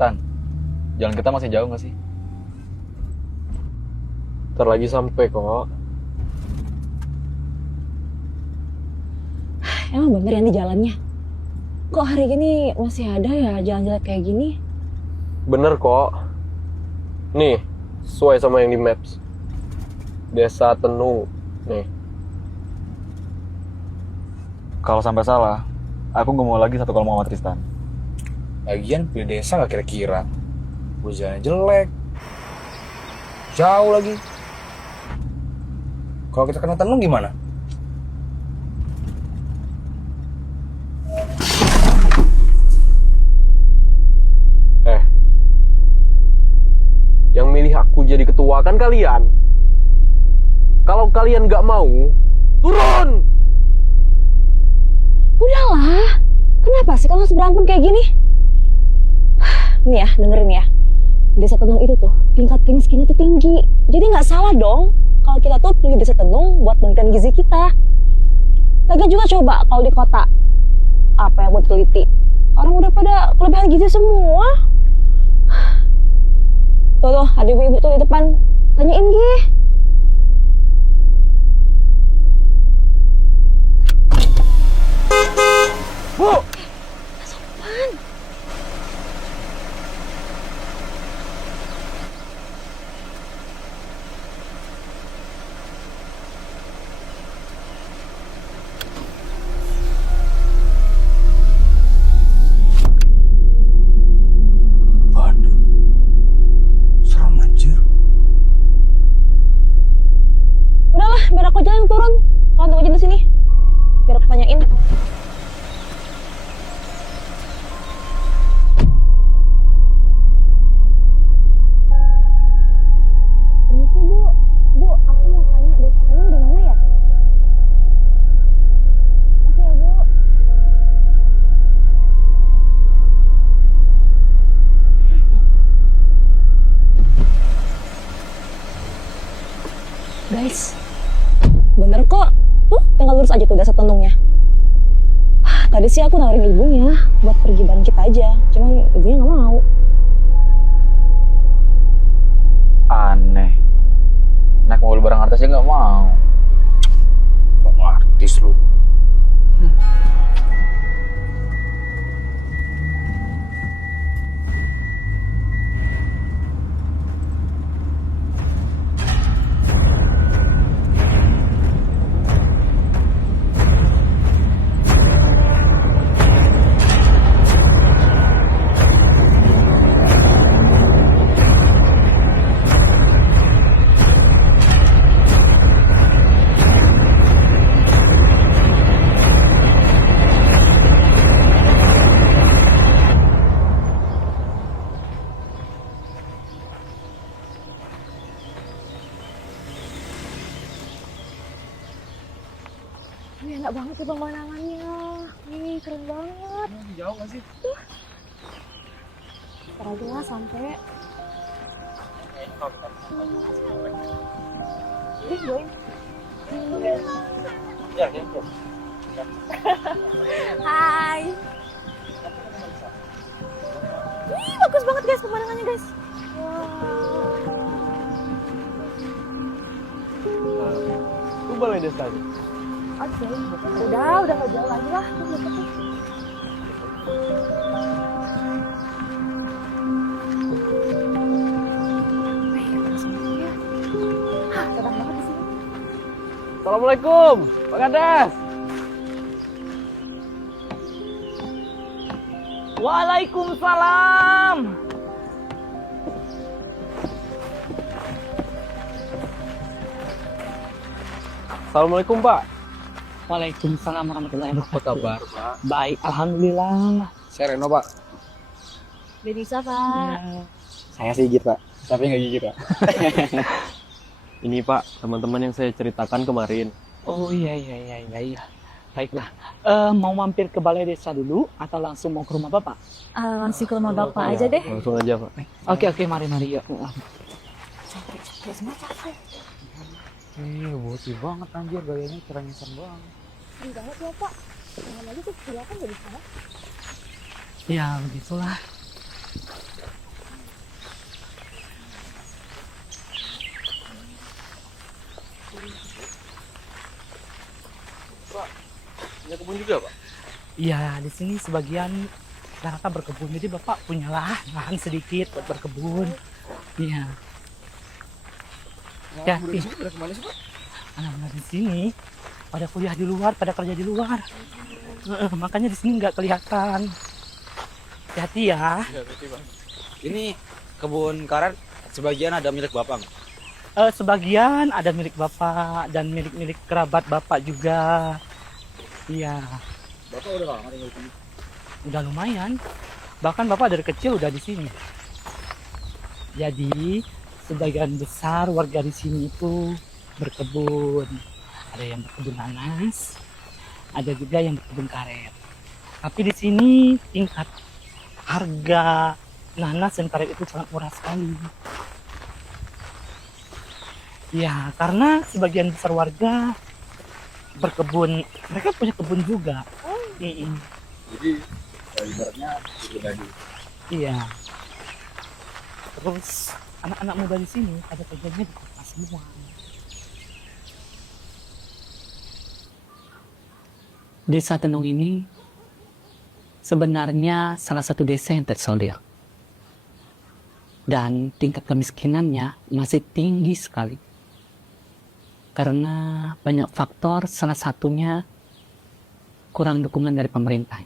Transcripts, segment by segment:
Tan, jalan kita masih jauh nggak sih? Ntar lagi sampai kok. Emang bener ya nih jalannya? Kok hari ini masih ada ya jalan jelek kayak gini? Bener kok. Nih, sesuai sama yang di maps. Desa Tenung. Nih. Kalau sampai salah, aku nggak mau lagi satu kalau mau sama Tristan. Lagian pilih desa gak kira-kira. Gue jalannya jelek. Jauh lagi. Kalau kita kena Tenung gimana? Yang milih aku jadi ketua kan kalian. Kalau kalian gak mau, turun! Udahlah, kenapa sih kamu harus berantem kayak gini? Nih ya, dengerin ya. Desa Tenung itu tuh, tingkat kemiskinannya tuh tinggi. Jadi nggak salah dong kalau kita tuh pilih Desa Tenung buat meningkatkan gizi kita. Lagian juga coba kalau di kota, apa yang gue teliti, orang udah pada kelebihan gizi semua. Tuh, ada ibu-ibu tuh di depan. Tanyain Gih. Bu! Sopan. Waduh. Serem anjir. Udahlah, biar aku aja yang turun. Kalian tunggu aja di sini. Biar aku tanyain. Permisi Bu, Bu, aku mau tanya Desa Tenung di mana ya? Oke ya Bu. Guys, bener kok. Tuh, tinggal lurus aja tuh Desa Tenungnya. Tadi sih aku nawarin ibunya buat pergi bareng kita aja. Cuma ibunya nggak mau. Aneh. Naik mobil bareng artis aja nggak mau. Kok artis lu? Wih, enak banget sih pemandangannya. Nih, keren banget. Jauh gak sih? Ntar aja lah sampai. Ih, doain. Ya, ya. Hai. Wih, bagus banget guys pemandangannya guys. Itu balai desanya. Oke, udah nggak jauh lagi lah. Tuh, deket tuh. Wih, langsung aja ya. Hah, tenang banget di sini. Assalamualaikum, Pak Kades. Waalaikumsalam. Assalamualaikum, Pak. Waalaikumsalam warahmatullahi Apa wabarakatuh. kabar, Pak? Baik, alhamdulillah. Saya Reno, Pak. Denisa, Pak. Ya. Saya Sigit, Pak. Tapi nggak gigit, Pak. Ini Pak, teman-teman yang saya ceritakan kemarin. Oh iya. Baiklah. Mau mampir ke balai desa dulu atau langsung mau ke rumah Bapak? Langsung ke rumah Bapak aja deh. Langsung aja, Pak. Oke, mari yuk. Capek semua capek. Bocil banget anjir, gayanya kerengesan banget. Keren banget ya, Pak. Jangan lagi tuh silakan jadi sana. Ya, begitulah. Punya kebun juga, Pak? Iya, di sini sebagian rata berkebun. Jadi Bapak punya lahan sedikit buat berkebun. Iya. Ya, Udah kemana sih, Pak? anak-anak di sini pada kuliah di luar, pada kerja di luar. Makanya di sini nggak kelihatan. Hati-hati ya. Iya, berarti, Pak. Ini kebun karet sebagian ada milik Bapak nggak? Sebagian ada milik Bapak dan milik-milik kerabat Bapak juga. Iya, Bapak udah lama tinggal di sini. udah lumayan. Bahkan Bapak dari kecil udah di sini. Jadi, sebagian besar warga di sini itu berkebun. Ada yang berkebun nanas, ada juga yang berkebun karet. Tapi di sini tingkat harga nanas dan karet itu sangat murah sekali. Ya, karena sebagian besar warga berkebun, mereka punya kebun juga. Jadi ibaratnya pribadi. Iya. Terus anak-anak muda di sini pada kerjanya di kota semua. Desa Tenung ini sebenarnya salah satu desa yang terisolir. Dan tingkat kemiskinannya masih tinggi sekali. Karena banyak faktor, salah satunya kurang dukungan dari pemerintah.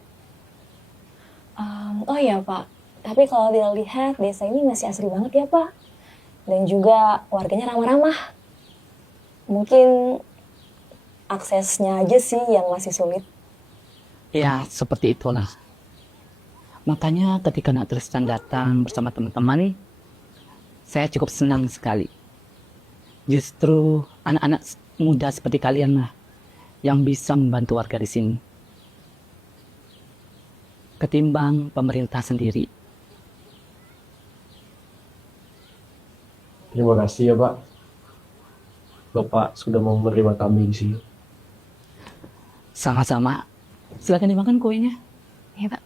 Oh iya Pak, tapi kalau dilihat desa ini masih asri banget ya Pak. Dan juga warganya ramah-ramah. Mungkin aksesnya aja sih yang masih sulit. Ya, seperti itulah. Makanya ketika Nak Tristan datang bersama teman-teman, saya cukup senang sekali. Justru anak-anak muda seperti kalian lah yang bisa membantu warga di sini. Ketimbang pemerintah sendiri. Terima kasih ya, Pak. Bapak sudah mau menerima kami di sini. Sama-sama. Silakan dimakan kuenya. Iya, Pak.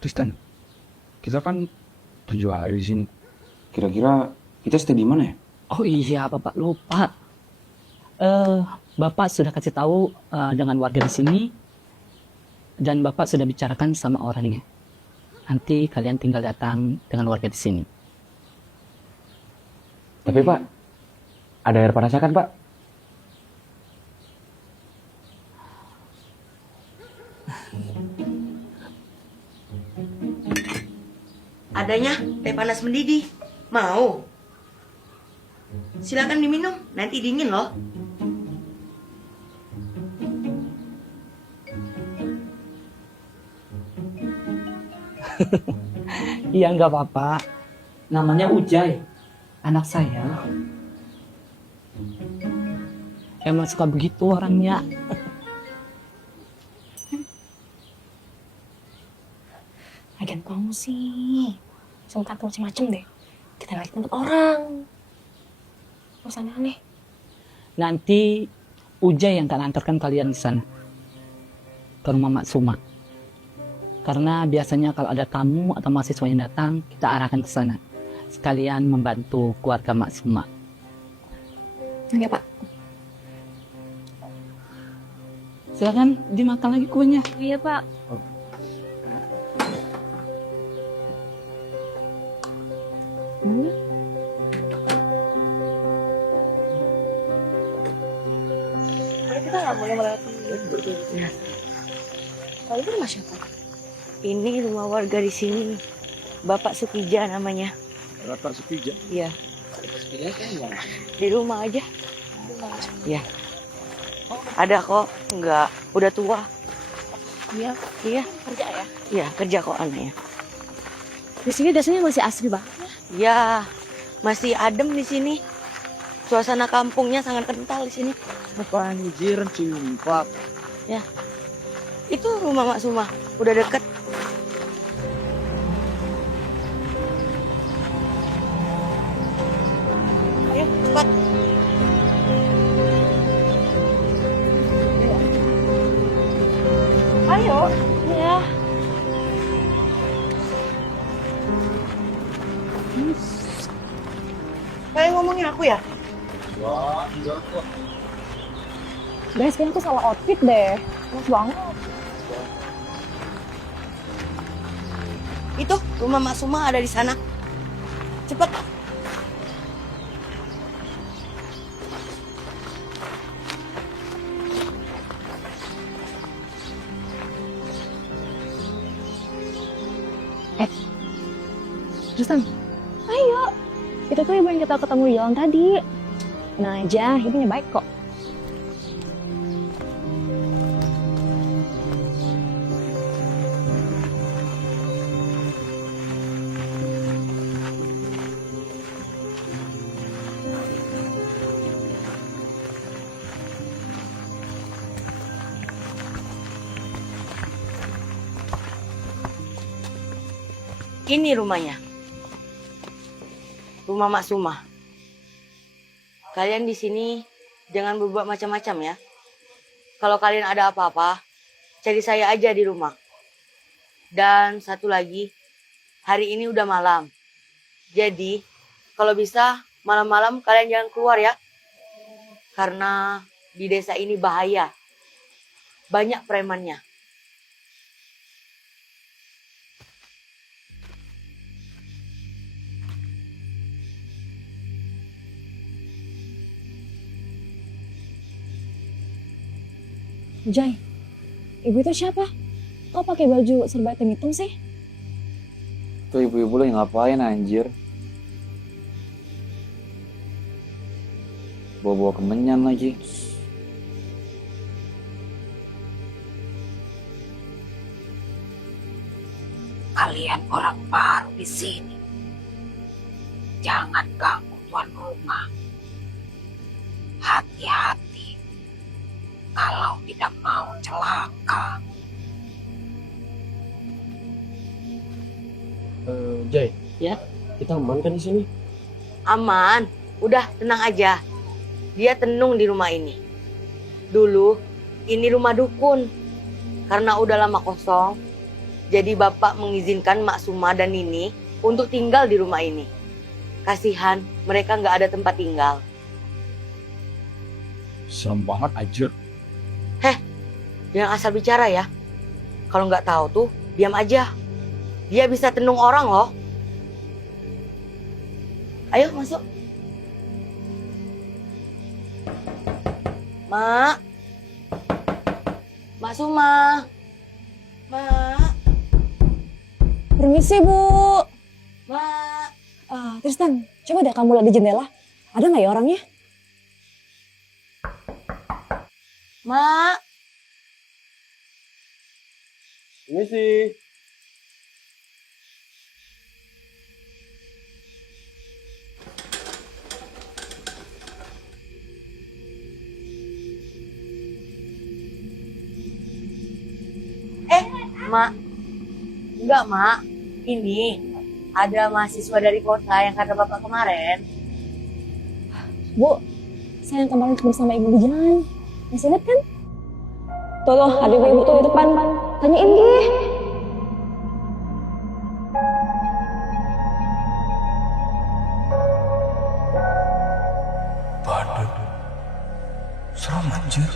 Tristan, kita kan 7 hari di sini. Kira-kira kita stay di mana ya? Oh iya, Bapak lupa. Bapak sudah kasih tahu dengan warga di sini dan Bapak sudah bicarakan sama orangnya. Nanti kalian tinggal datang dengan warga di sini. Tapi Pak, ada air panasnya kan Pak? Adanya teh panas mendidih. Mau? Silakan diminum, nanti dingin loh. Iya, nggak apa-apa. Namanya Ujay, anak saya. Emang suka begitu orangnya. Lagian kamu sih, sengkat macam-macam deh. Kita lagi tempat orang. Terus aneh-aneh. Nanti Ujay yang akan antarkan kalian di sana. Ke rumah Mak Suma. Karena biasanya kalau ada tamu atau mahasiswa yang datang, kita arahkan ke sana. Sekalian membantu keluarga Mak Suma. Oke Pak. Silakan dimakan lagi kuenya. Iya Pak. Kita nggak boleh melewati. Kalau itu rumah siapa? Ini rumah warga di sini. Bapak Sukija namanya. Bapak Sukija. Iya, Bapak Sukija kan gimana? di rumah aja. Iya. Ada kok, enggak. Udah tua. Iya, Iya, kerja ya. iya kerja kok anaknya. Di sini dasarnya masih asri banget. Ya, masih adem di sini. Suasana kampungnya sangat kental di sini. Apaan jiran cimpak? Itu rumah Mak Suma, udah deket. Ayo, cepat. Ayo. Iya. Kalian ngomongin aku ya? Guys, kayaknya aku salah outfit deh. Mas banget. Itu rumah Mak Suma ada di sana. Cepet. Tristan, ayo. Itu tuh ibu yang kita ketemu di jalan tadi. Nah aja, ibunya baik kok. Ini rumahnya. Rumah Mak Suma. Kalian di sini jangan berbuat macam-macam ya. Kalau kalian ada apa-apa, cari saya aja di rumah. Dan satu lagi, hari ini udah malam. Jadi, kalau bisa malam-malam kalian jangan keluar ya. Karena di desa ini bahaya. Banyak premannya. Jai, ibu itu siapa? Kok pakai baju serba hitam sih? Tuh ibu-ibu lagi ngapain anjir? Bawa-bawa kemenyan lagi. Kalian orang baru di sini. Jangan ganggu tuan rumah. Hati-hati kalau tidak mau celaka. Jai. Ya? Kita aman kan di sini? Aman, udah tenang aja. Dia tenung di rumah ini. Dulu, ini rumah dukun. Karena udah lama kosong, jadi bapak mengizinkan Mak Suma dan Nini untuk tinggal di rumah ini. Kasihan, mereka nggak ada tempat tinggal. Serem banget anjir. Jangan asal bicara ya. Kalau nggak tahu tuh, diam aja. Dia bisa tenung orang loh. Ayo masuk. Mak. Mak Suma. Mak. Permisi, Bu. Mak. Tristan, coba deh kamu lihat di jendela. Ada nggak ya orangnya? Mak. Ini sih. Mak. Enggak, Mak. Ini ada mahasiswa dari kota yang kata bapak kemarin. Bu, saya yang kemarin ketemu sama ibu di jalan. Masih ingat kan? Tuh, ada ibu tuh di depan. Tanyain gih. Badut. Serem anjir.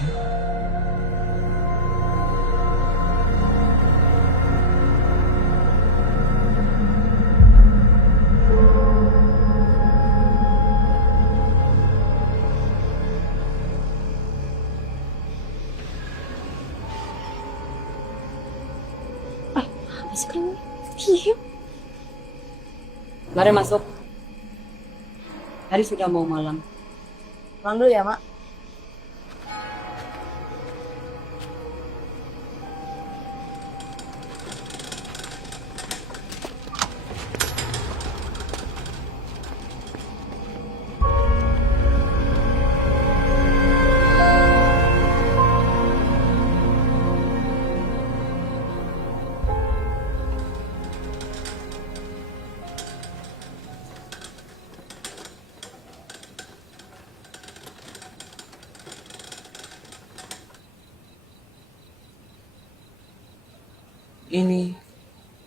Apa sih kamu? Diam. Mari masuk. Hari sudah mau malam. Pulang dulu ya, Mak. Ini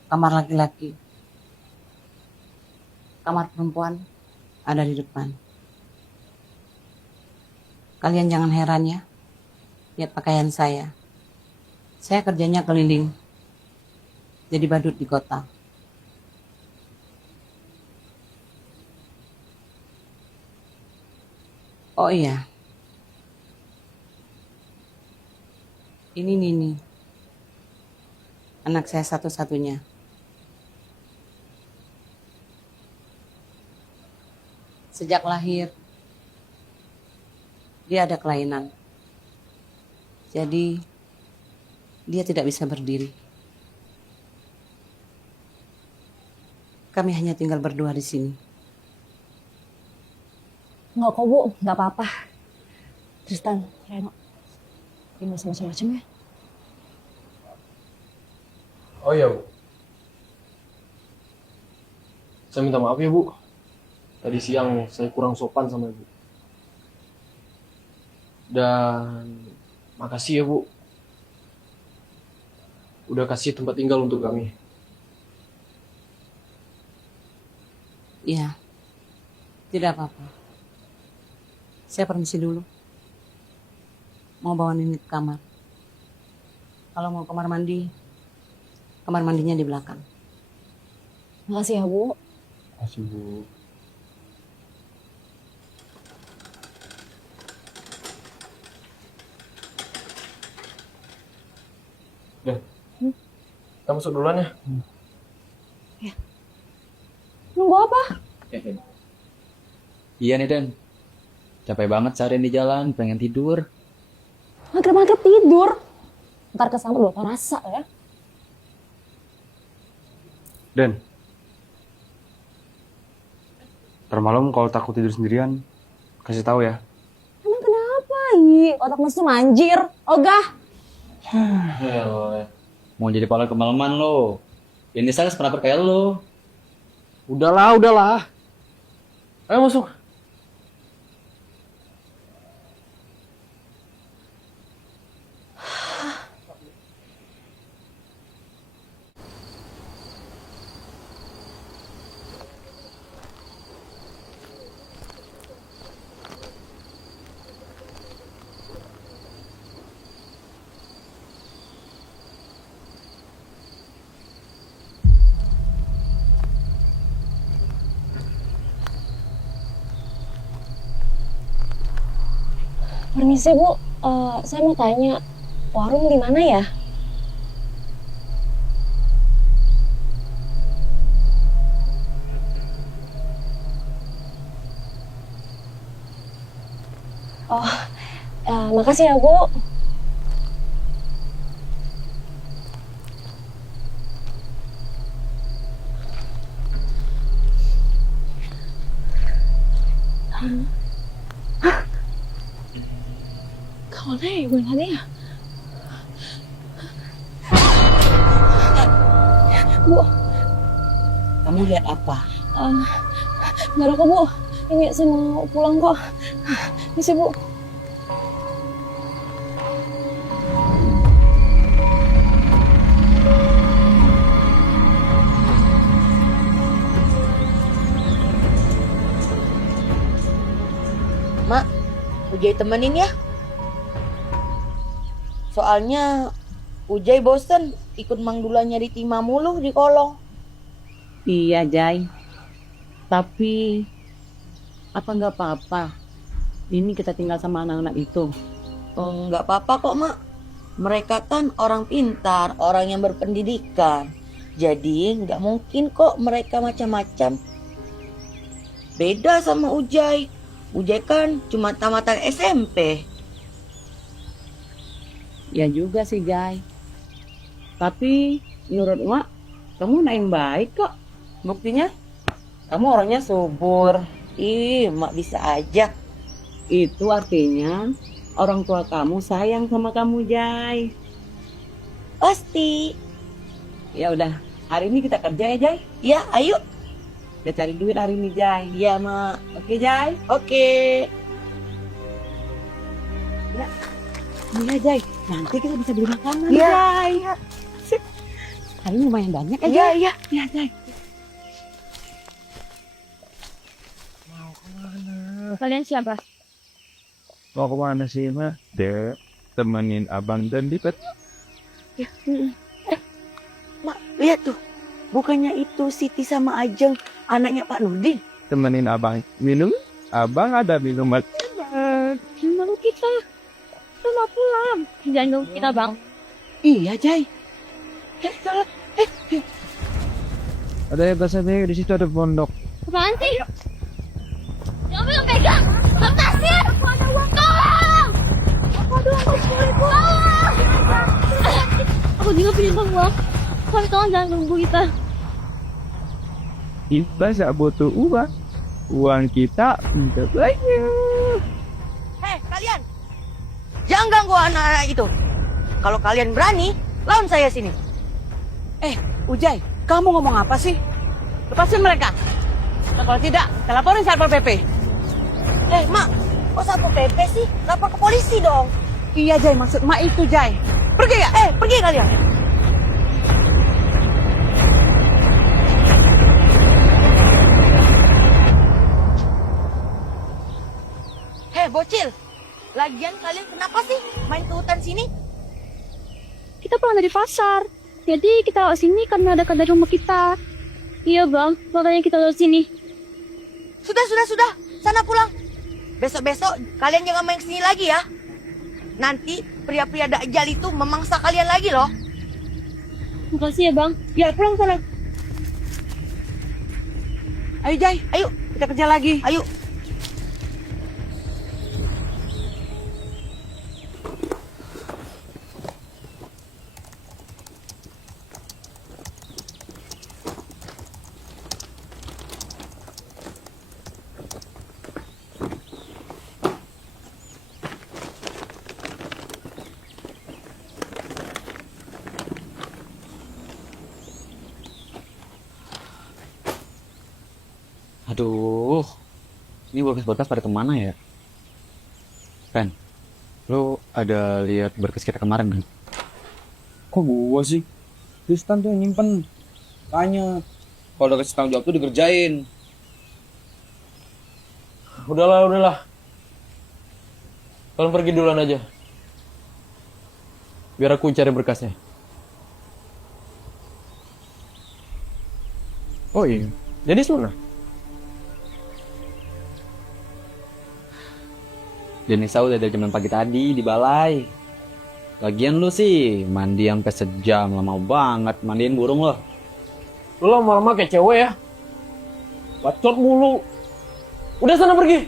kamar laki-laki. Kamar perempuan ada di depan. Kalian jangan heran ya. Lihat pakaian saya. Saya kerjanya keliling. Jadi badut di kota. Oh iya. Ini Nini. Anak saya satu-satunya. Sejak lahir, dia ada kelainan. Jadi, dia tidak bisa berdiri. Kami hanya tinggal berdua di sini. Nggak kok Bu, nggak apa-apa. Tristan, Reno, ini macam-macam ya. Oh iya, Bu. Saya minta maaf ya, Bu. Tadi siang saya kurang sopan sama Ibu. Dan makasih ya, Bu. Udah kasih tempat tinggal untuk kami. Iya, tidak apa-apa. Saya permisi dulu. Mau bawa Nini ke kamar. Kalau mau kamar mandinya di belakang. Makasih ya Bu. Makasih, Bu. Deh, kita masuk duluan ya. Nunggu apa? Iya nih Den, capek banget seharian di jalan, pengen tidur. Maghrib-maghrib tidur. Ntar kesambut lupa rasa ya. Dan ntar malam kalau takut tidur sendirian, kasih tahu ya. Emang kenapa? Ih, otak mesum anjir. Ogah. Mau jadi pahlawan kemalaman lo. Ini saya pernah kayak lo. Udahlah. Ayo masuk. Permisi Bu, saya mau tanya, warung di mana ya? Oh, makasih ya Bu. Kemana ya gue tadi ya? Bu, Kamu lihat apa? nggak ada kok Bu. Ini saya mau pulang kok. Ini sih Bu. Mak, Ujai temenin ya. Soalnya Ujai bosen ikut Mang Dula nyari timah mulu di kolong. Iya, Jai. Tapi apa nggak apa-apa? Ini kita tinggal sama anak-anak itu. Oh, nggak apa-apa kok, Mak. Mereka kan orang pintar, orang yang berpendidikan. Jadi nggak mungkin kok mereka macam-macam. Beda sama Ujai. Ujai kan cuma tamatan SMP. Ya juga sih, Jai. Tapi menurut Mak, kamu naik baik kok. Buktinya, kamu orangnya subur. Ih, Mak bisa aja. Itu artinya orang tua kamu sayang sama kamu, Jai. Pasti. Ya udah, hari ini kita kerja ya, Jai. Ya, ayo. Kita cari duit hari ini, Jai. Ya, Mak. Oke, Jai. Oke. Iya, Jai. Nanti kita bisa beli makanan, Iya. Jai. Sip. Hari ini lumayan banyak ya, Jai. Iya. Iya, Jai. Kalian siapa? Mau kemana sih, Ma? Dek, temenin abang dan Dipet. Mak, lihat tuh. Bukannya itu Siti sama Ajeng, anaknya Pak Nurdin. Temenin abang minum. Abang ada minuman. Lalu kita mau pulang. Jangan ganggu kita, Bang. Iya, Jai. Ada yang bahasa di situ ada pondok. Apaan sih? Jangan yang pegang! Lepasin! Aku ada uang, tolong! Aku ada uang 10.000. Tolong! Aku juga pinjam uang. Tapi tolong jangan ganggu kita. Kita tak butuh uang. Uang kita untuk banyak. Hei, kalian! Jangan ganggu anak-anak itu. Kalau kalian berani, lawan saya sini. Ujai, kamu ngomong apa sih? Lepasin mereka. Nah, kalau tidak, kita laporin Satpol PP. Mak, kok Satpol PP sih? Lapor ke polisi dong. Iya, Jai, maksud Mak itu, Jai. Pergi ya? Pergi kalian. Bocil. Lagian kalian kenapa sih main ke hutan sini? Kita pulang dari pasar. Jadi kita lewat sini karena dekat dari rumah kita. Iya, Bang. Makanya kita lewat sini. Sudah. Sana pulang. Besok-besok kalian jangan main kesini lagi ya. Nanti pria-pria Dajjal itu memangsa kalian lagi loh. Makasih ya, Bang. Ya, pulang sana. Ayo, Jai. Ayo, Kita kerja lagi. ayo. Aduh, ini berkas-berkas pada kemana ya? Ren, lo ada lihat berkas kita kemarin kan? Kok gua sih? Tristan tuh yang nyimpen. Tanya. Kalau udah kasih tanggung jawab tuh dikerjain. Udahlah. Kalian pergi duluan aja. Biar aku cari berkasnya. Oh iya, jadi mana? Denisa udah dari jam 6 pagi tadi di balai. Lagian lu sih mandi sampai sejam, lama banget mandiin burung lo. Lu lama-lama kayak cewek ya. Bacot mulu. Udah sana pergi.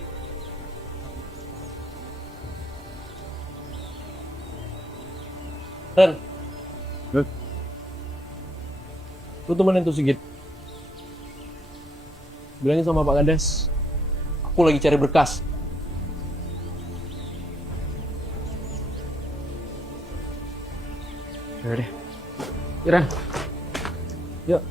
Ren. Lu temenin tuh Sigit. Bilangin sama Pak Kades. Aku lagi cari berkas. Udah deh. Ren. Yuk.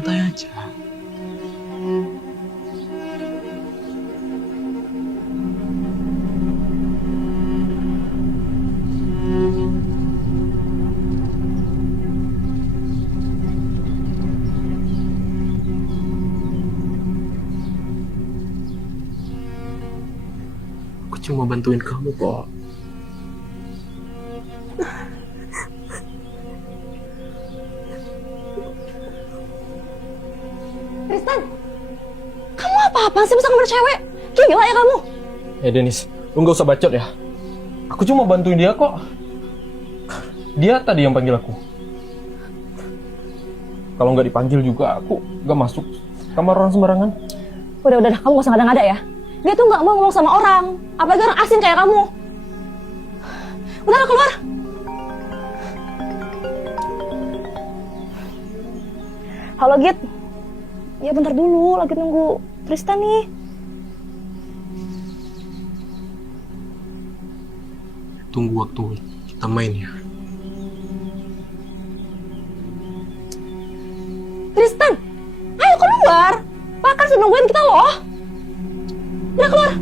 santai aja. Aku cuma bantuin kamu kok. Tristan, kamu apa-apaan sih bisa ngambil cewek? Gila ya kamu. Denis, lu nggak usah bacot ya. Aku cuma bantuin dia kok. Dia tadi yang panggil aku. Kalau nggak dipanggil juga aku nggak masuk kamar orang sembarangan. Udah, kamu gak usah ngada-ngada ya. Dia tuh nggak mau ngomong sama orang, apalagi orang asing kayak kamu. Udah, keluar. Halo Git. Ya bentar dulu, lagi nunggu Tristan nih. Tunggu waktu kita main ya. Tristan, ayo keluar. Pak kan sudah nungguin kita loh. Udah keluar.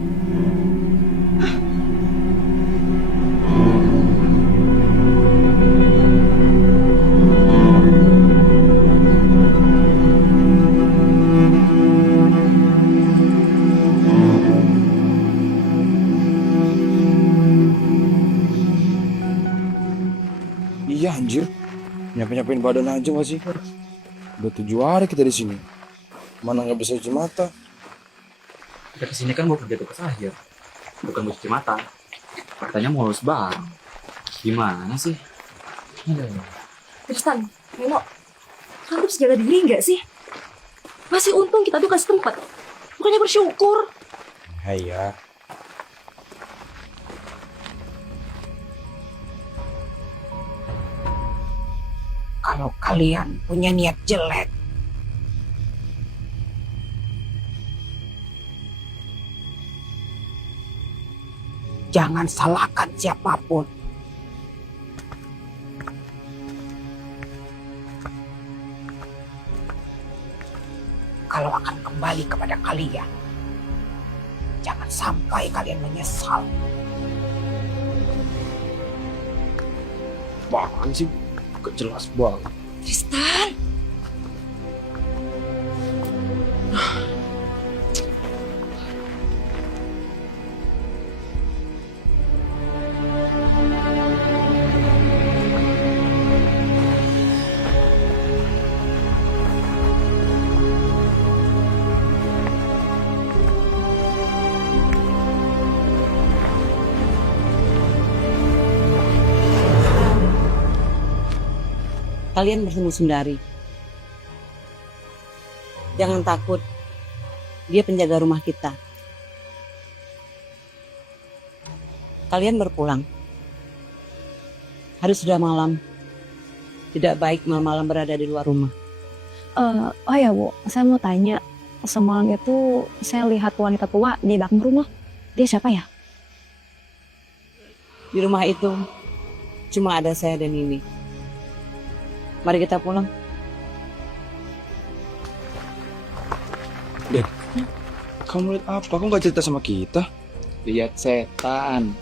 Iya anjir, nyapain badan aja gak sih? Udah 7 hari kita di sini, mana nggak bisa cuci mata? Kita kesini kan mau kerja tugas akhir, bukan mau cuci mata. Katanya mau lulus bareng. Gimana sih? Tristan, Nino, kamu bisa jaga diri nggak sih? Masih untung kita tuh kasih tempat. Bukannya bersyukur. Hai ya. Kalau kalian punya niat jelek, jangan salahkan siapapun. Kalau akan kembali kepada kalian, jangan sampai kalian menyesal. Apaan sih? Gak jelas banget. Tristan. Kalian bertemu Sundari. Jangan takut, dia penjaga rumah kita. Kalian berpulang. Harus sudah malam. Tidak baik malam-malam berada di luar rumah. Oh ya Bu, saya mau tanya. Semalam itu saya lihat wanita tua di belakang rumah. Dia siapa ya? Di rumah itu cuma ada saya dan Nini. Mari kita pulang. Den, kamu lihat apa? Kamu gak cerita sama kita? Lihat setan.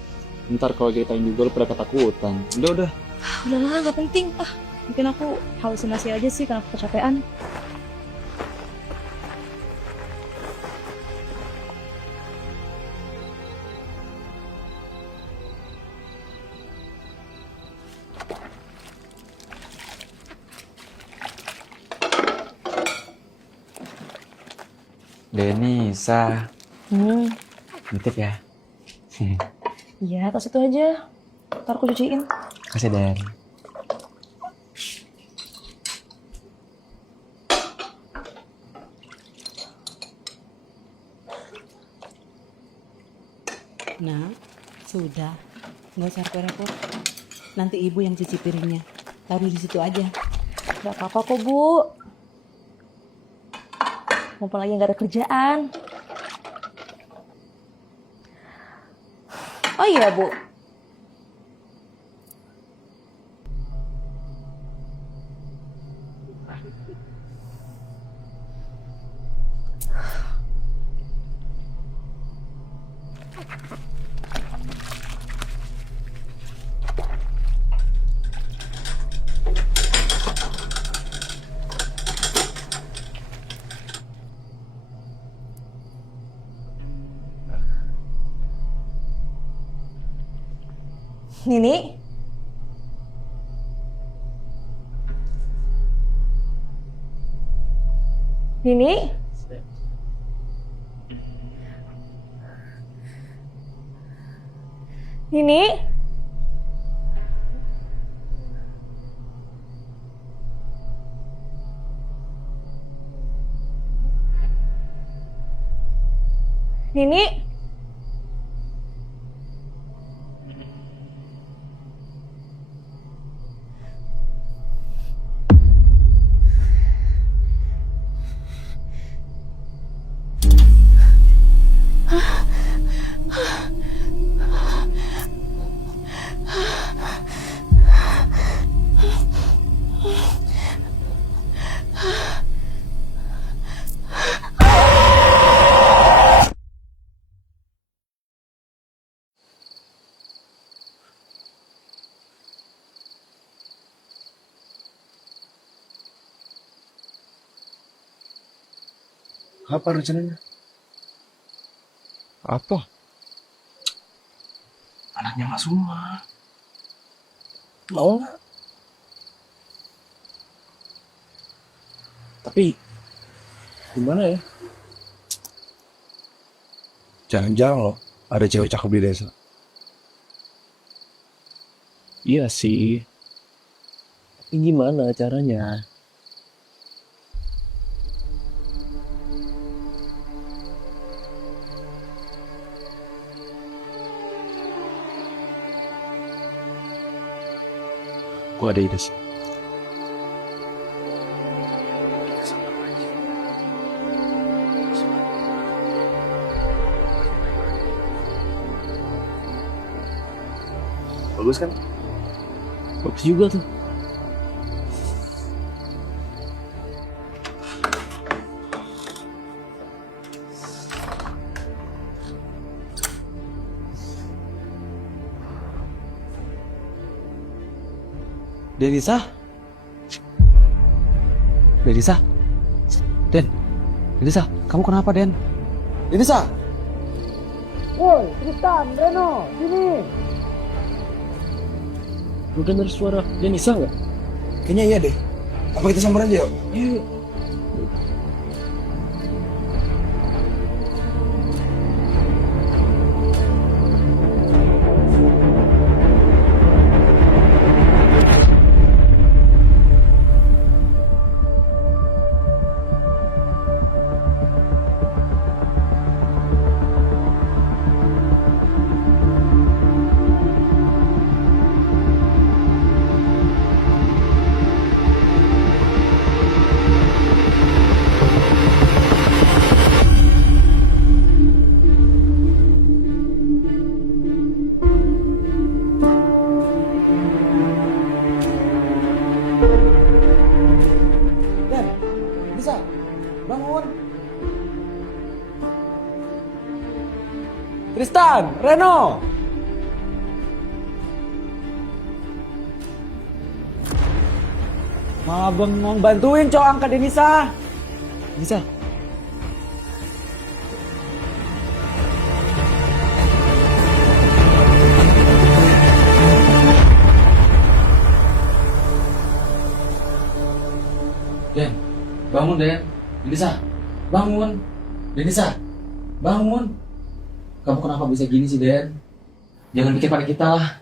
Ntar kalau ceritain juga lu pada ketakutan. Udah. Udahlah, gak penting. Mungkin aku halusinasi aja sih karena aku kecapean. Denisa. Nitip ya. Iya, tas itu aja. Ntar aku cuciin. Kasih Den. Nah, sudah. Nggak usah repot-repot. Nanti ibu yang cuci piringnya. Taruh di situ aja. Gak apa-apa kok Bu. Mumpung lagi gak ada kerjaan. Oh iya Bu, Nini? Nini? Nini? Nini? Apa rencananya? Apa? Anaknya Mas Uma. Mau nggak? Tapi gimana ya? Jangan-jangan loh ada cewek cakep di desa. Iya sih. Tapi gimana caranya? Gua ada ide sih. Bagus kan? Bagus juga tuh. Denisa? Denisa? Den? Denisa, kamu kenapa, Den? Denisa? Woi, Tristan, Reno, sini. Lu denger suara Denisa nggak? Kayaknya iya deh. Apa kita samperin aja yuk? Iya. Den, bisa? Bangun. Tristan, Reno. Malah bengong bantuin cowok angkat Denisa. Denisa? Den, bangun Den. Denisa, bangun. Denisa, bangun. Kamu kenapa bisa gini sih Den? Jangan pikir pada kita lah.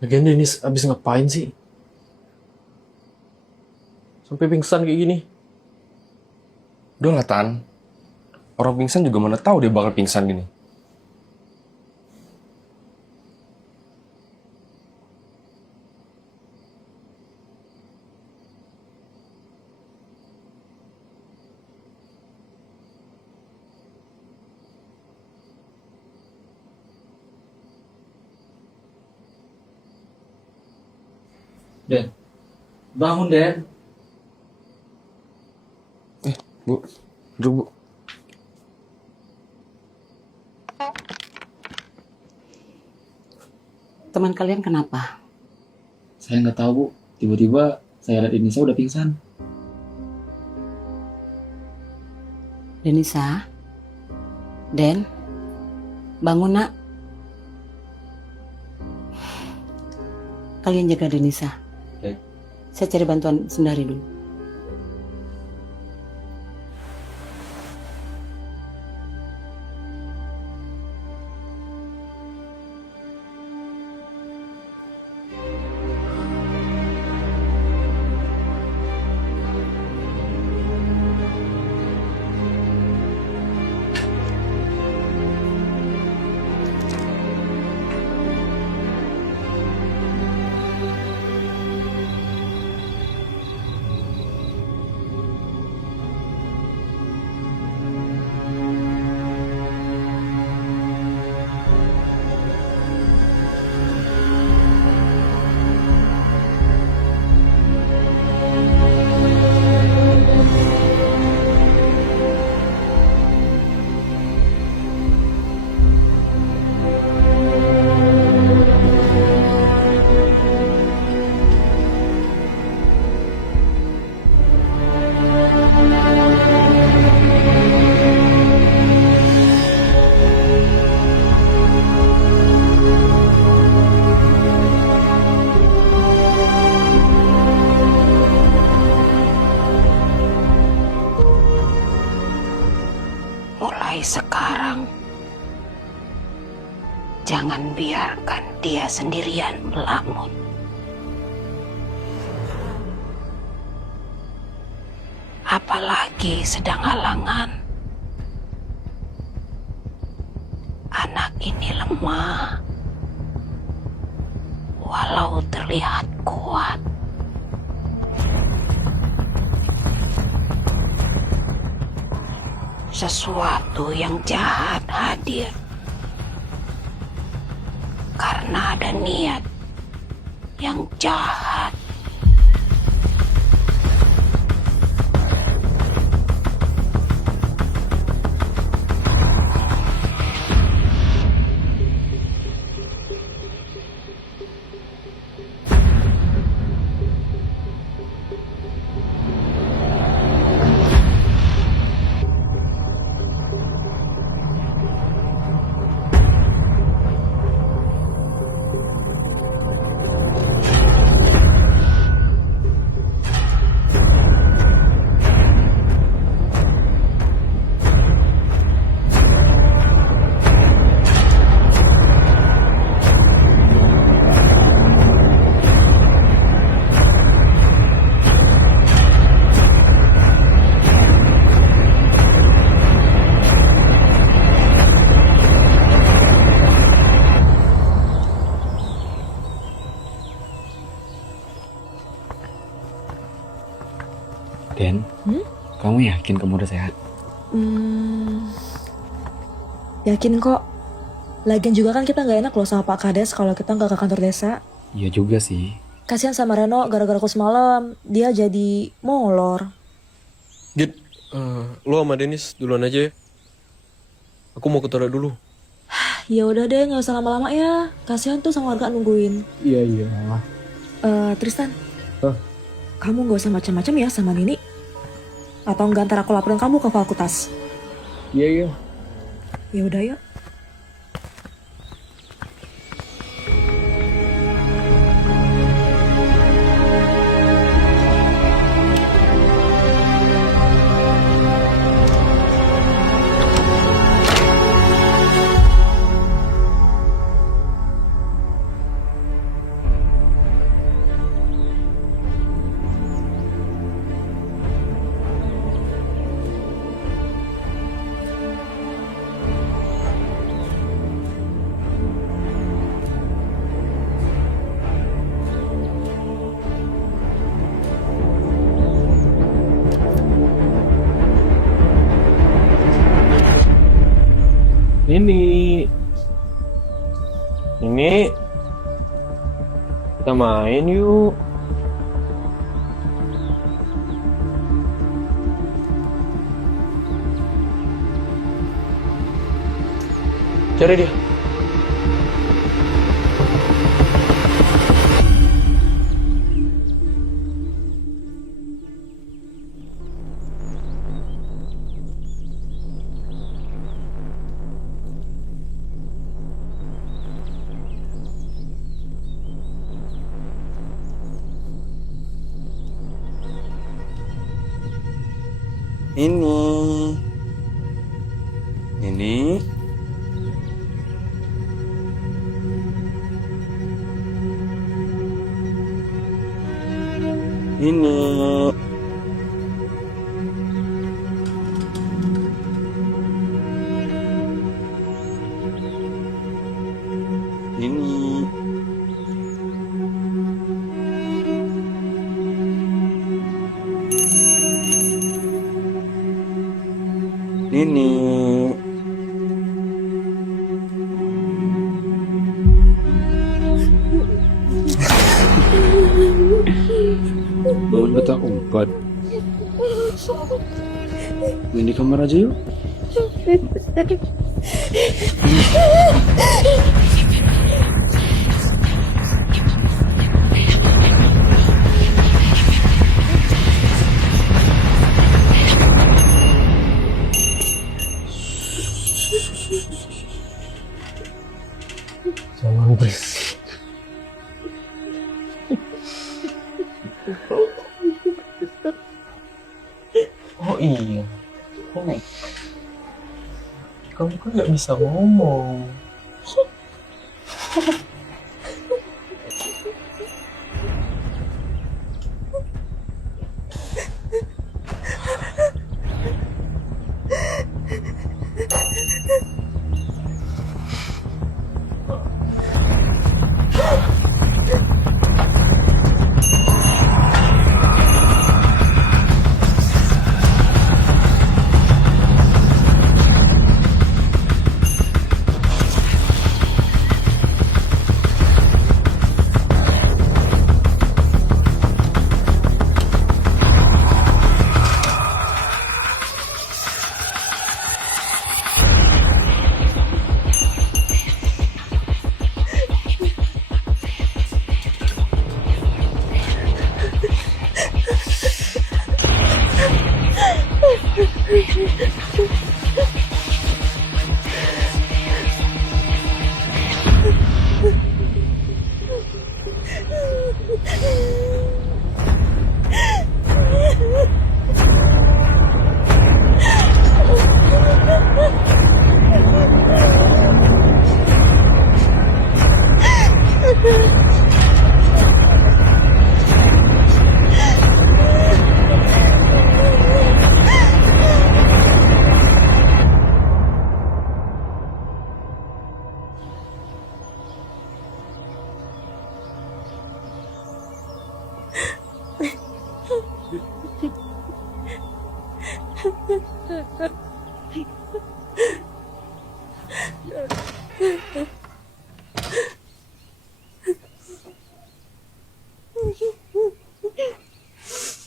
Lagian Denis abis ngapain sih? Sampai pingsan kayak gini. Udah lah Tan. Orang pingsan juga mana tahu dia bakal pingsan gini. Den, bangun Den. Bu, duduk Bu. Teman kalian kenapa? Saya nggak tahu Bu. Tiba-tiba saya lihat Denisa udah pingsan. Denisa, Den, bangun nak. Kalian jaga Denisa. Oke. Saya cari bantuan sendiri dulu. Mulai sekarang, jangan biarkan dia sendirian melamun. Apalagi sedang halangan. Anak ini lemah, walau terlihat kuat. Sesuatu yang jahat hadir karena ada niat yang jahat. Den, kamu yakin kamu udah sehat? Yakin kok. Lagian juga kan kita nggak enak loh sama Pak Kades kalau kita nggak ke kantor desa. Iya juga sih. Kasihan sama Reno gara-gara aku semalam dia jadi molor. Git, lo sama Denis duluan aja ya. Aku mau ke toilet dulu. Ya udah deh, nggak usah lama-lama ya. Kasihan tuh sama warga nungguin. Iya. Tristan. Hah? Kamu nggak usah macam-macam ya sama Nini. Atau enggak ntar aku laporin kamu ke fakultas. Iya. Ya udah yuk. Ini kita main yuk. Cari dia. Ini. Ini. Ini. Ini. Ini. Bangun kata umpat. Main di kamar aja yuk. Jangan berisik. Oh iya, kamu kan nggak bisa ngomong.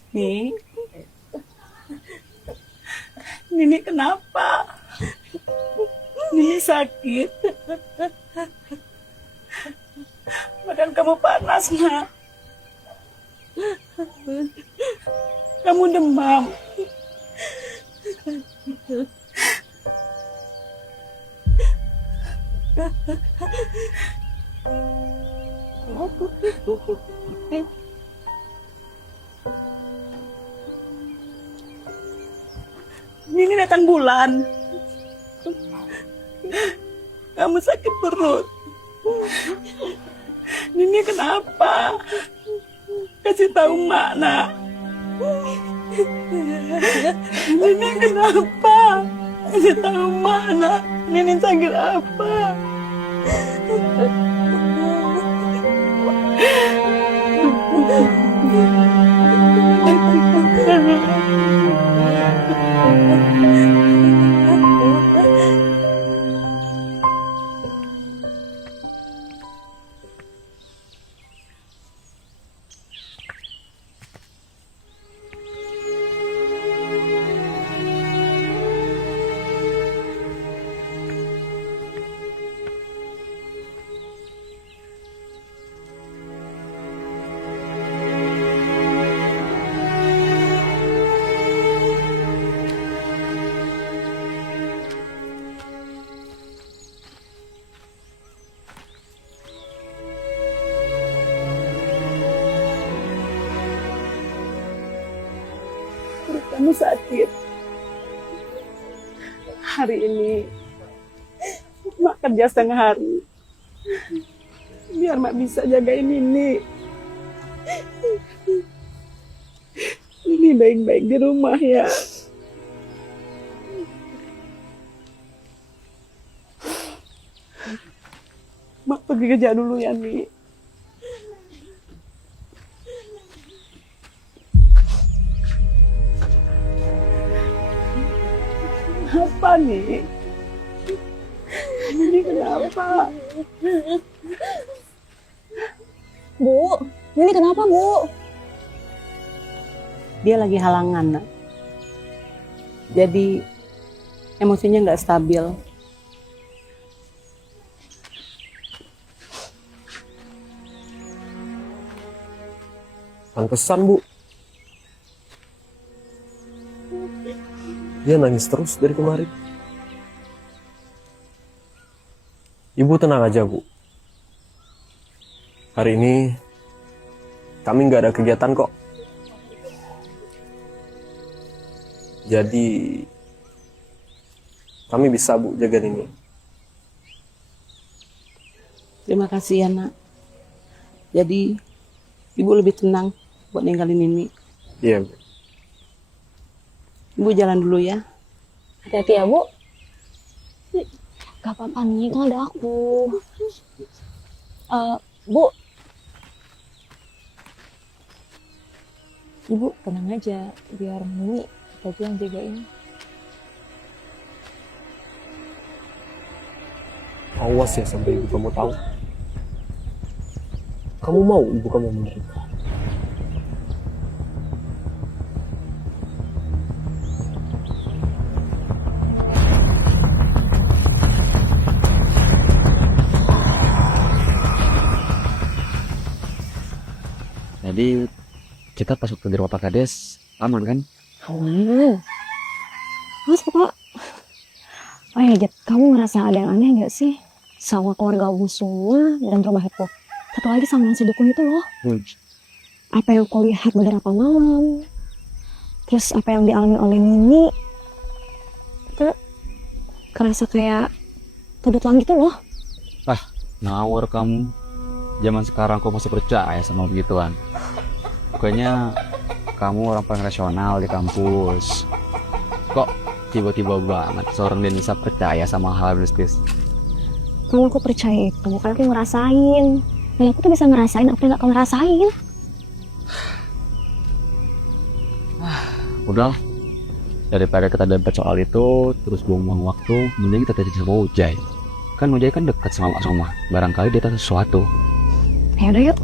Nih, Nini kenapa? Nini sakit. Badan kamu panas, nak. Kamu demam. Ini datang bulan. Kamu sakit perut. Ini kenapa? Kasih tahu Mak, nak. Ini kenapa? Kasih tahu Mak, nak. Ini sakit apa? Perut kamu sakit. Hari ini Mak kerja setengah hari biar Mak bisa jagain Nini. Ini baik-baik di rumah ya. Mak pergi kerja dulu ya, Ni. Apa nih? Ini kenapa? Bu, ini kenapa, Bu? Dia lagi halangan, Nak. Jadi emosinya nggak stabil. Pantesan, Bu. Dia nangis terus dari kemarin. Ibu tenang aja, Bu. Hari ini kami nggak ada kegiatan kok. Jadi kami bisa, Bu, jaga ini. Terima kasih ya, Nak. Jadi Ibu lebih tenang buat ninggalin ini. Iya, Bu. Ibu jalan dulu ya. Hati-hati ya, Bu. Gak apa-apa nih, kan ada aku. Bu. Ibu tenang aja, biar Mimi tadi yang jagain. Awas ya sampai ibu kamu tahu. Kamu mau ibu kamu menderita? Jadi kita pas waktu di rumah Pak Kades aman kan? Aman. Mas, Pak. Oh ya, Jet, kamu ngerasa ada yang aneh gak sih? Sama keluarga Bu semua dan rumah itu. Satu lagi sama yang si dukun itu loh. Apa yang kau lihat beberapa malam. Terus apa yang dialami oleh Nini. Itu kerasa kayak kebetulan gitu loh. Ngawur kamu. Zaman sekarang kok masih percaya sama begituan? Pokoknya kamu orang paling rasional di kampus. Kok tiba-tiba banget seorang Denisa percaya sama hal mistis? Kalau aku percaya itu, kan aku ngerasain. Dan aku tuh bisa ngerasain apa yang gak kau ngerasain. Udah, daripada kita debat soal itu terus buang-buang waktu, mending kita tanya sama Ujay. Kan Ujay kan dekat sama Mak Soma. Barangkali dia tahu sesuatu. Ya udah yuk.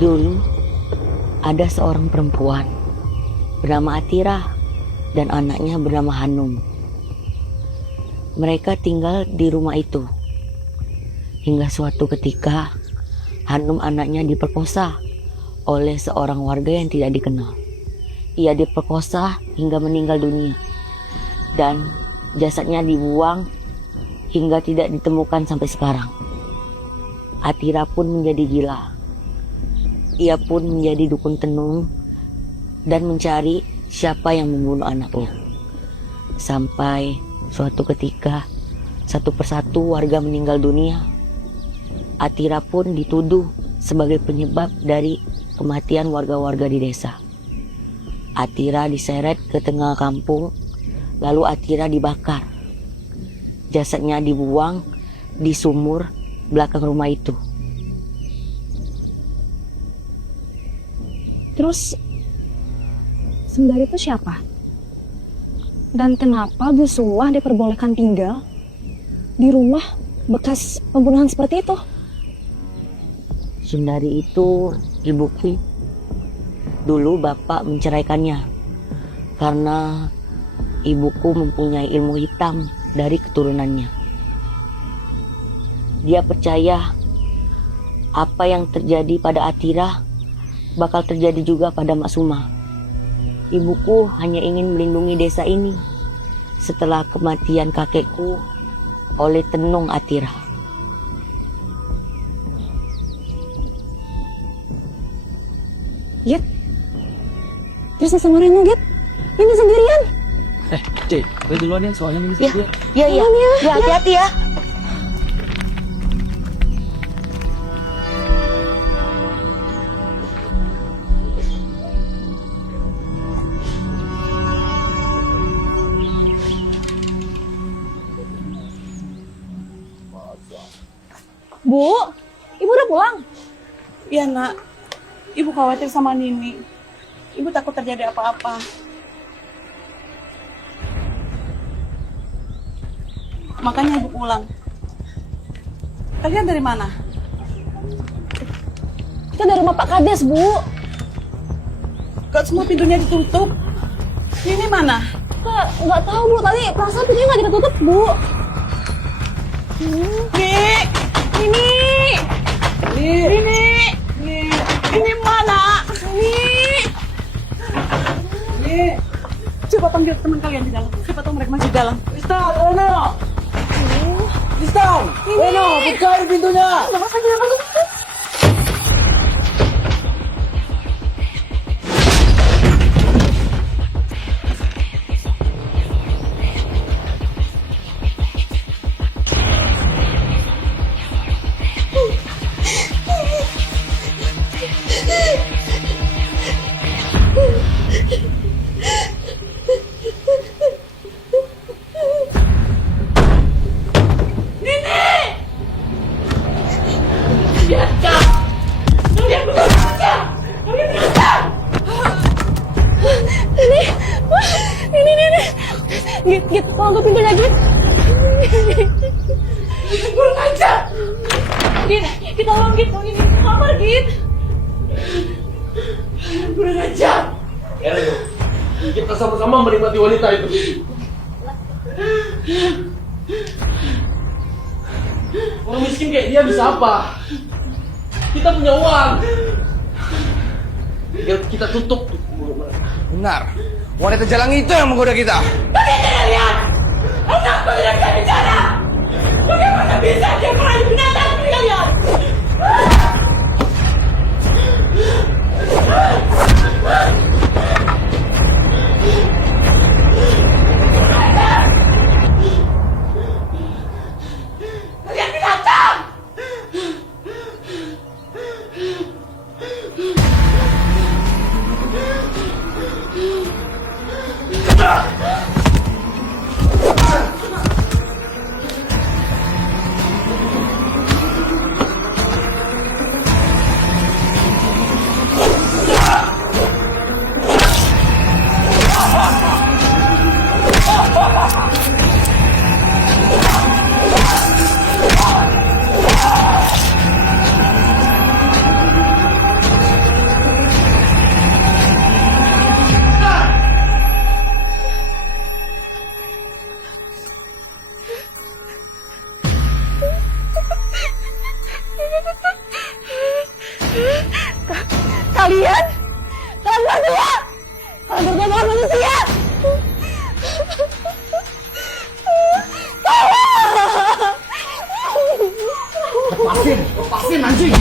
Dulu ada seorang perempuan bernama Atira dan anaknya bernama Hanum. Mereka tinggal di rumah itu. Hingga suatu ketika Hanum anaknya diperkosa oleh seorang warga yang tidak dikenal. Ia diperkosa hingga meninggal dunia dan jasadnya dibuang hingga tidak ditemukan sampai sekarang. Atira pun menjadi gila. Ia pun menjadi dukun tenung dan mencari siapa yang membunuh anaknya. Sampai suatu ketika satu persatu warga meninggal dunia. Atira pun dituduh sebagai penyebab dari kematian warga-warga di desa. Atira diseret ke tengah kampung, lalu Atira dibakar. Jasadnya dibuang di sumur belakang rumah itu. Terus Sembari itu siapa? Dan kenapa Bu Suwah diperbolehkan tinggal di rumah bekas pembunuhan seperti itu? Sundari itu ibuku. Dulu bapak menceraikannya karena ibuku mempunyai ilmu hitam dari keturunannya. Dia percaya apa yang terjadi pada Atira bakal terjadi juga pada Mak Suma. Ibuku hanya ingin melindungi desa ini setelah kematian kakekku oleh tenung Atira. Git, terus sama Reno, Git? Ini sendirian. Cik, gue duluan ya, soalnya ini Ya, dia. ya, hati-hati ya. Bu, Ibu udah pulang? Iya nak, Ibu khawatir sama Nini. Ibu takut terjadi apa-apa. Makanya Ibu pulang. Kalian dari mana? Kita dari rumah Pak Kades, Bu. Kok semua pintunya ditutup? Nini mana? Nggak tahu, Bu. Tadi perasaan pintunya nggak ditutup, Bu. Ini mana? Coba panggil teman kalian di dalam. Siapa tahu mereka masih di dalam. Tristan, Reno! Tristan! Reno, bukain pintunya! Git, tolong tutup pintunya, Git. Kurang ajar! Git, tolong, Git. Tolong ini kamar, Git. Kurang ajar! Reno, kita sama-sama menikmati wanita itu. Orang miskin kayak dia bisa apa? Kita punya uang. Tinggal kita tutup mulut mereka. Benar. Wanita jalang itu yang menggoda kita. Bagaimana lihat? Anakku tidak bisa bicara! Bagaimana bisa dia merayu binatang seperti kalian? Kalian binatang! Lepasin anjing!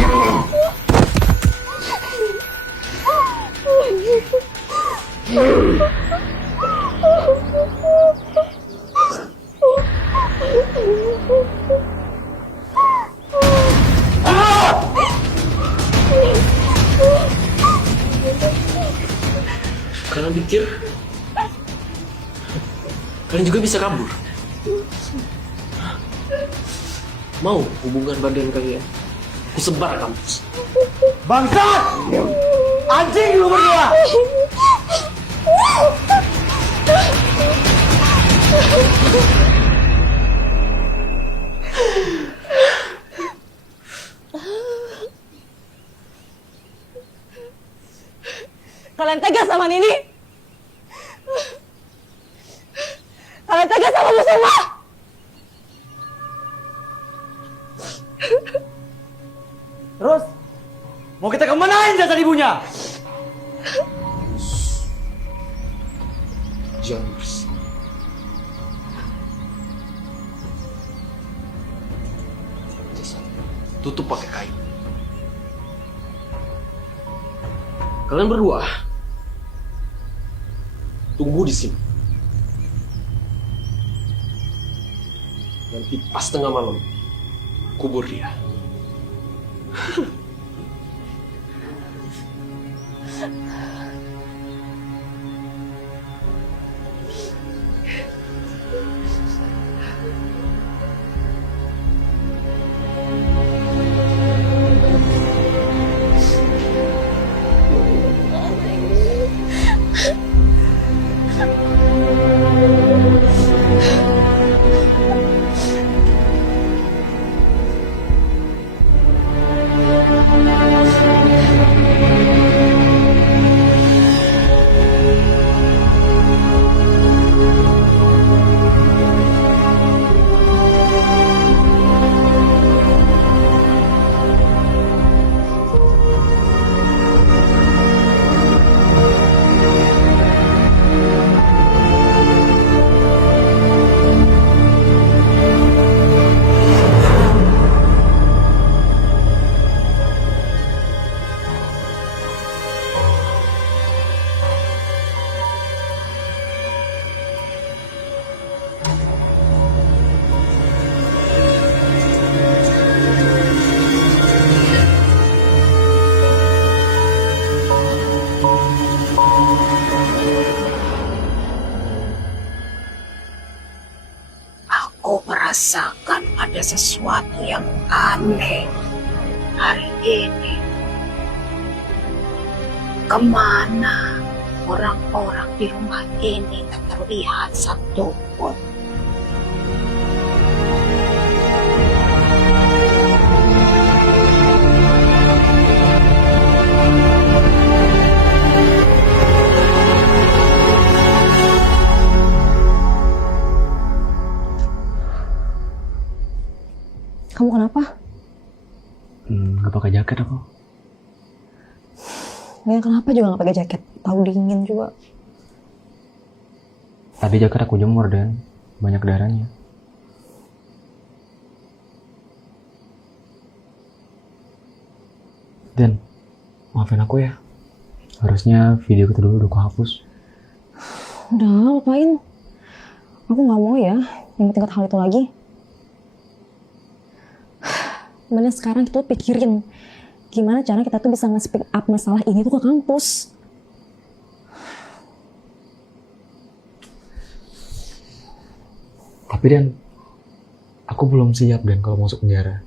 Kalian pikir kalian juga bisa kabur? Mau hubungan badan kalian? Aku sebar kampus. Bangsat! Anjing lu berdua! Kalian tegas sama Nini? Kalian tegas sama Bu Suma? Terus, mau kita kemanain jasad ibunya? Jangan bersih. Tutup pakai kain. Kalian berdua tunggu di sini. Nanti pas tengah malam kubur dia. Aku merasakan ada sesuatu yang aneh hari ini. Kemana orang-orang di rumah ini tak terlihat satupun. Kamu kenapa? Gak pakai jaket aku. Ya kenapa juga gak pakai jaket? Tahu dingin juga. Tadi jaket aku jemur dan banyak darahnya. Dan maafin aku ya. Harusnya video kita dulu udah aku hapus. Udah, lupain. Aku gak mau ya inget-inget hal itu lagi. Mending sekarang kita tuh pikirin gimana cara kita tuh bisa nge-speak up masalah ini tuh ke kampus. Tapi Dan, aku belum siap Dan kalau masuk penjara.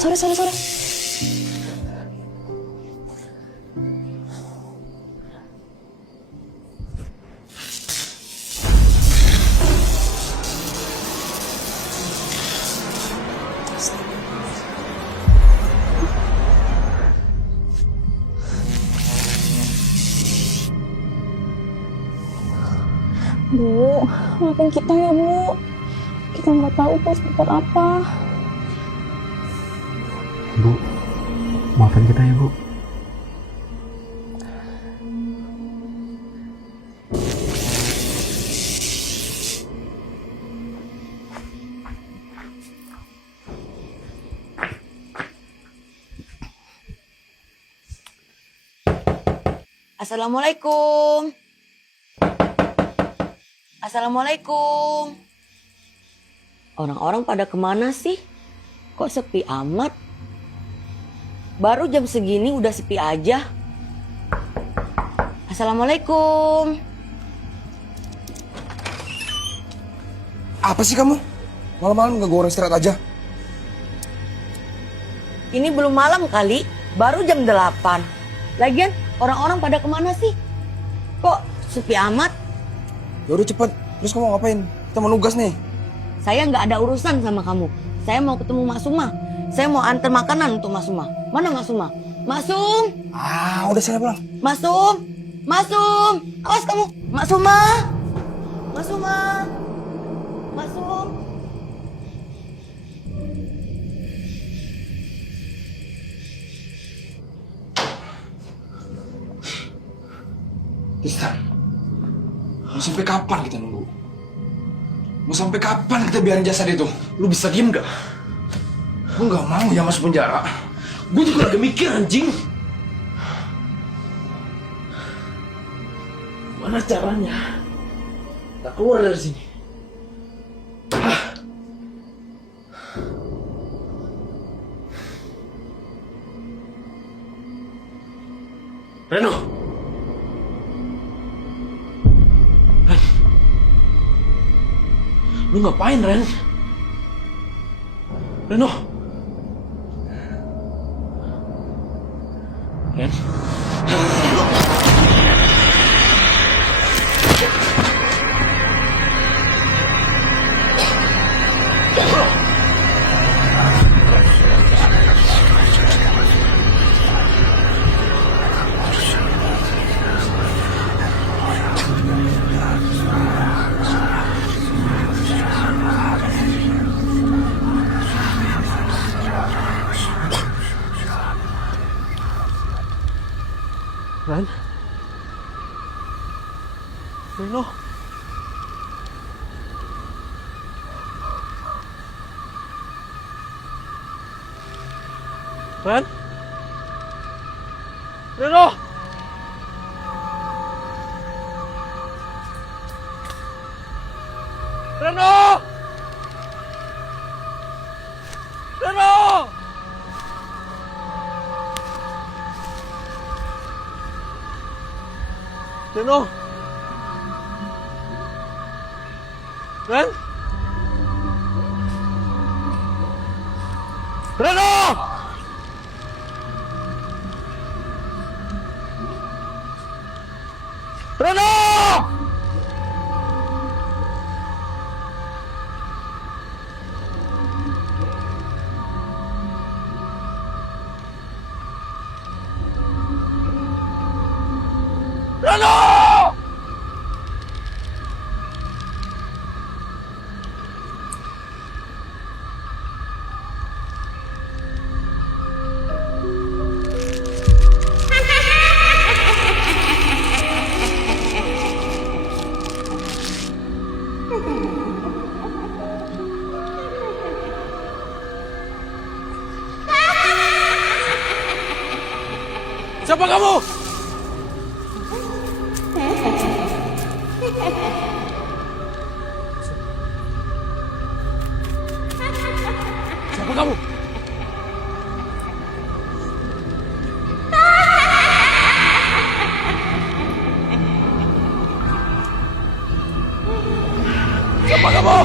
Sorry. Bu, maafin kita ya Bu. Kita nggak tahu pas seperti apa. Bu, maafin kita ya, Bu. Assalamualaikum. Assalamualaikum. Orang-orang pada kemana sih? Kok sepi amat? Baru jam segini udah sepi aja. Assalamualaikum. Apa sih kamu? Malam-malam nggak goreng istirahat aja? Ini belum malam kali, baru jam 8. Lagian orang-orang pada kemana sih? Kok sepi amat? Ya udah cepet. Terus kamu mau ngapain? Kita mau nugas nih. Saya nggak ada urusan sama kamu. Saya mau ketemu Mak Suma. Saya mau antar makanan untuk Mak Suma. Mana Mak Suma? Mak Sum! Udah saya pulang. Mak Sum! Mak Sum! Awas kamu! Mak Suma! Mak Suma! Mak Sum! Tristan, mau sampai kapan kita nunggu? Mau sampai kapan kita biarin jasad itu? Lu bisa diem gak? Gue nggak mau ya masuk penjara. Gue juga lagi mikir, anjing. Mana caranya kita keluar dari sini? Reno! Ren! Lu ngapain, Ren? Reno! Ren? Ren? Reno? Ren? Reno! Reno! Reno! Reno! Ren? Reno! Reno! Reno! Siapa kamu? Siapa kamu? Siapa kamu? Siapa kamu?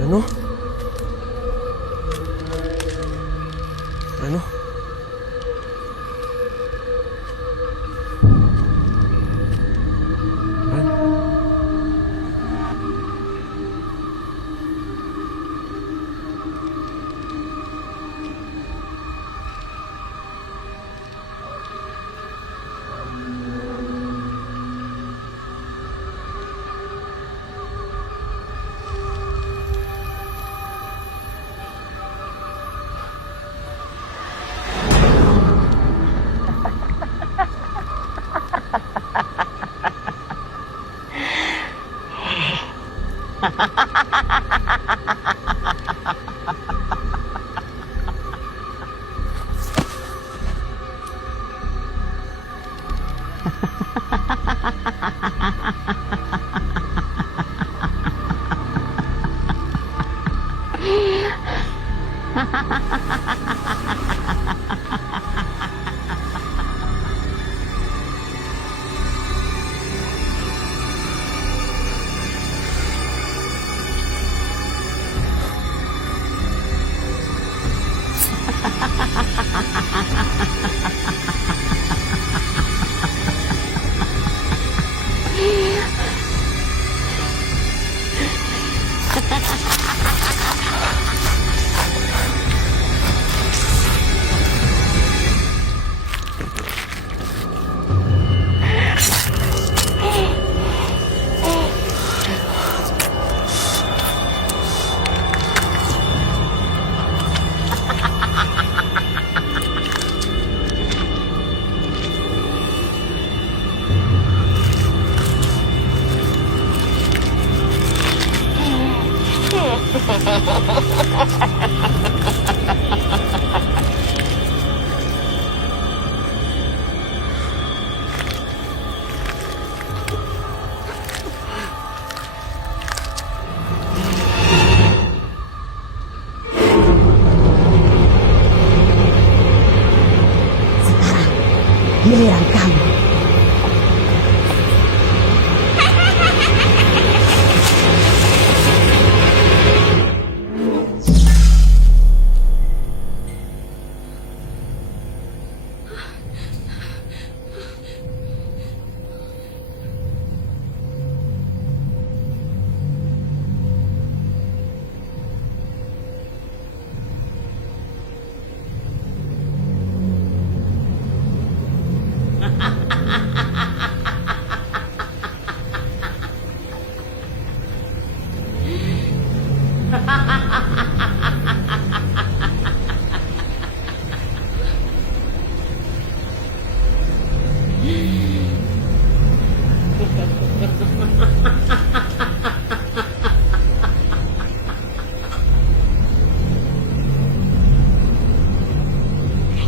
Reno? Reno? Giliran kamu.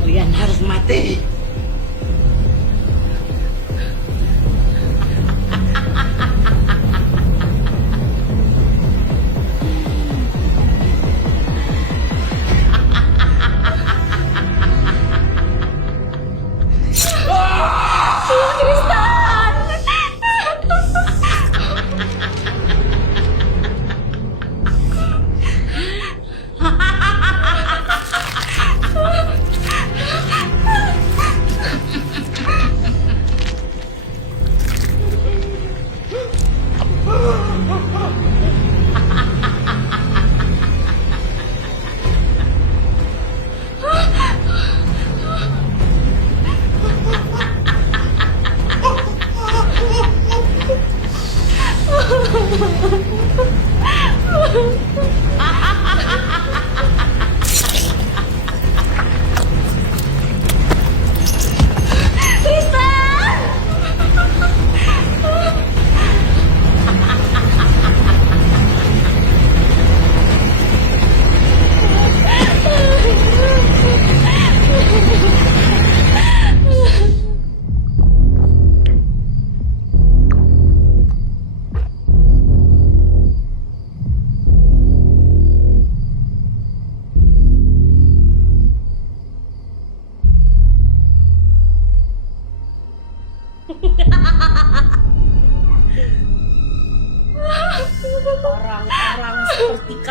Kalian harus mati.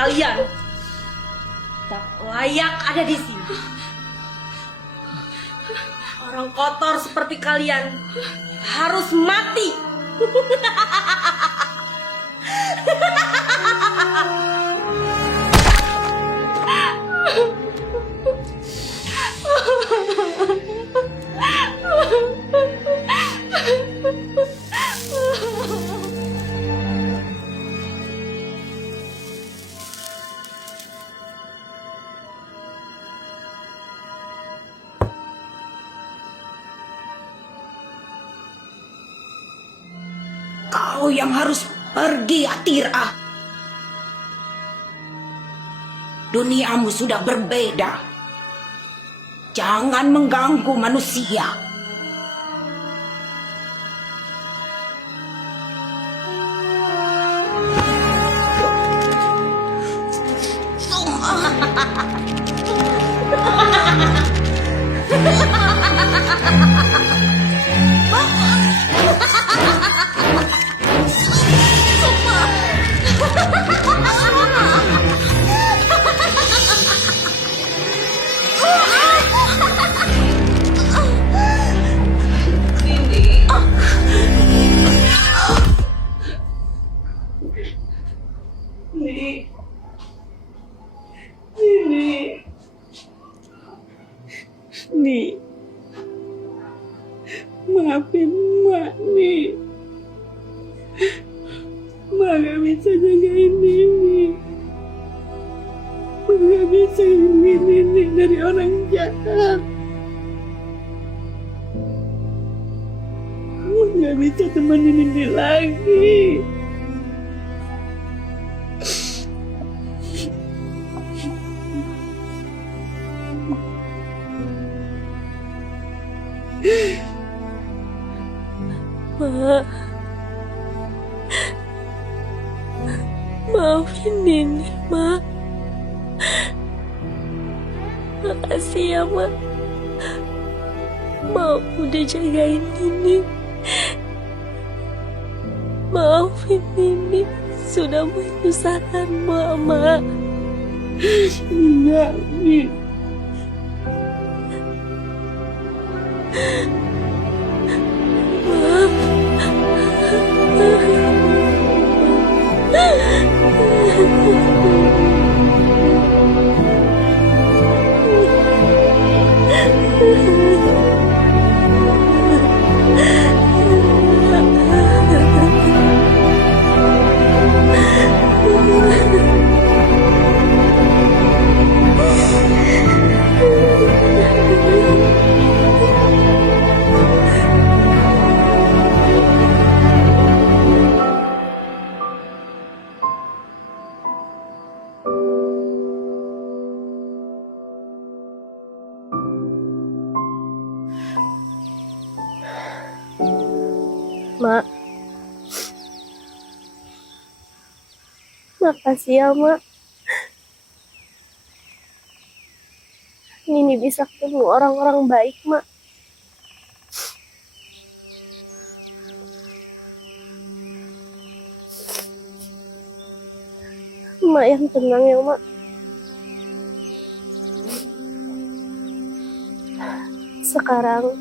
kalian tak layak ada di sini. Orang kotor seperti kalian harus mati. Kau yang harus pergi, Atira. Duniamu sudah berbeda. Jangan mengganggu manusia. Nih, maafin Mak nih. Mak gak bisa jagain Nini. Mak gak bisa jagain Nini dari orang jahat. Mak gak bisa temenin Nini lagi. Mak, maafin Nini, Mak. Makasih ya, Mak. Mak udah jagain Nini. Maafin Nini sudah menyusahkan Mak. Enggak, Nini. Mak, makasih ya, Mak. Nini bisa ketemu orang-orang baik, Mak. Mak yang tenang ya, Mak. Sekarang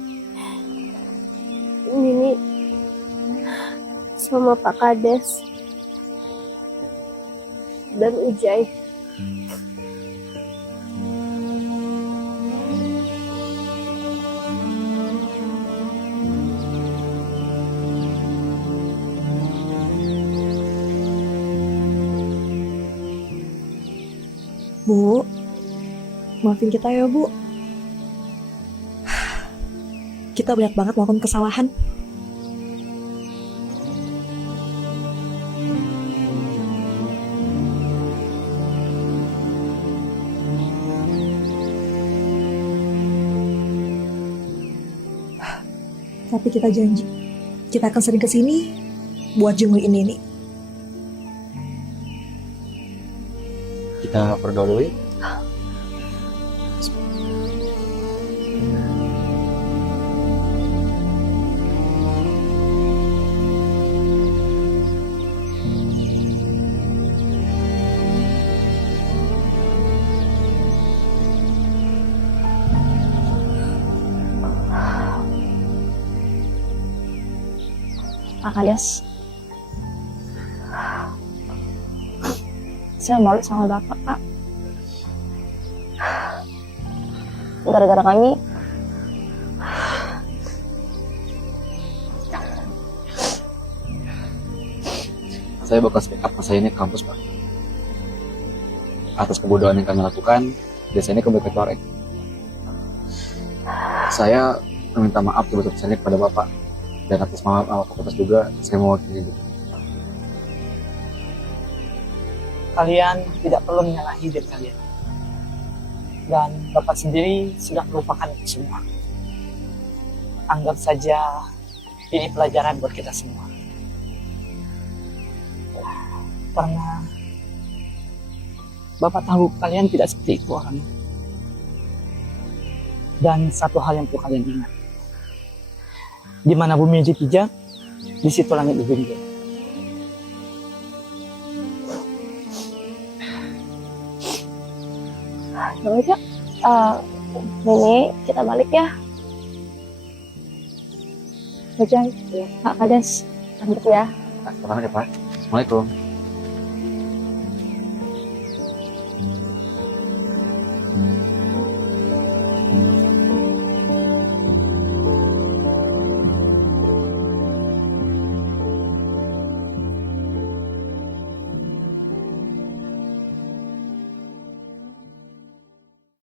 Nini sama Pak Kades dan Ujai. Bu, maafin kita ya, Bu. Kita banyak banget melakukan kesalahan. Tapi kita janji, kita akan sering kesini buat jenguin ini. Kita berdoa dulu ya. Pak Kades. Saya malu sama Bapak, Pak. Gara-gara kami, Saya bakal speak up saya ini ke kampus, Pak. Atas kebodohan yang kami lakukan, desa ini kembali kecorek. Saya meminta maaf sebesar-besarnya kepada Bapak. Dan atas nama fakultas juga, saya mewakili itu. Kalian tidak perlu menyalahi diri kalian. Dan Bapak sendiri sudah melupakan itu semua. Anggap saja ini pelajaran buat kita semua. Karena Bapak tahu kalian tidak seperti itu orangnya. Dan satu hal yang perlu kalian ingat. Di mana bumi dipijak, di situ langit dijunjung. Bang Ija, ini kita balik ya. Ujang, Pak Kades, lanjut ya. Nah, terima kasih, Pak. Assalamualaikum.